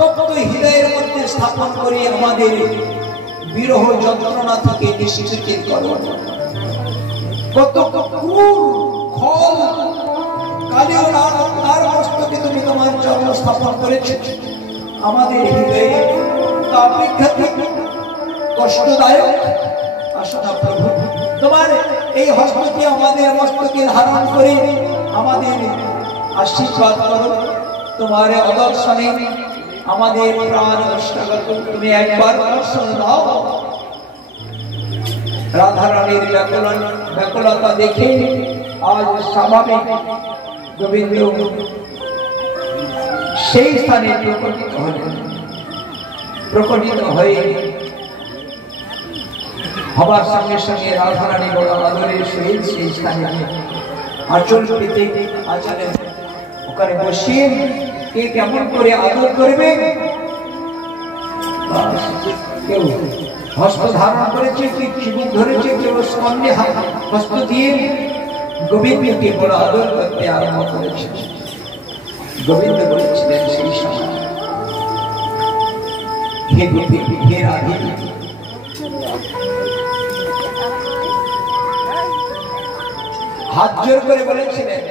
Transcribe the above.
ভক্ত হৃদয়ের মধ্যে স্থাপন করে আমাদের বিরহ যন্ত্রণা থেকে নিষ্কৃত করো। কত ক্রূর খল কালেও তার মস্তকে তুমি তোমার চরণ স্থাপন করেছো আমাদের হৃদয়ে, তা অপেক্ষা থেকে কষ্টদায়ক আসনা প্রভু তোমার এই হস্তকে আমাদের মস্তকে ধারণ করে আমাদের আশীর্বাদ করো। তোমার অদর্শনে আমাদের প্রাণ নষ্টগত, তুমি একবার দর্শন দাও। রাধারানীর ব্যাকুলতা দেখে আজ স্বাভাবিক গোবিন্দ সেই স্থানে প্রকটিত হয়ে হবার সঙ্গে সঙ্গে রাধারানী বড় আদরের সহিত সেই স্থানে আঁচল পেতে আঁচলে ওখানে বসিয়ে কে কেমন করে আদর করবে, কেউ হস্ত ধারণ করেছে, কেউ চিবুক ধরেছে, কেউ স্কন্ধে হস্ত দিয়ে গোবিন্দকে বড় আদর করতে আরম্ভ করেছে। গোবিন্দ বলেছিলেন সেই সময়, হে গোপী, হে রাধে, হাত জোর করে বলেছিলেন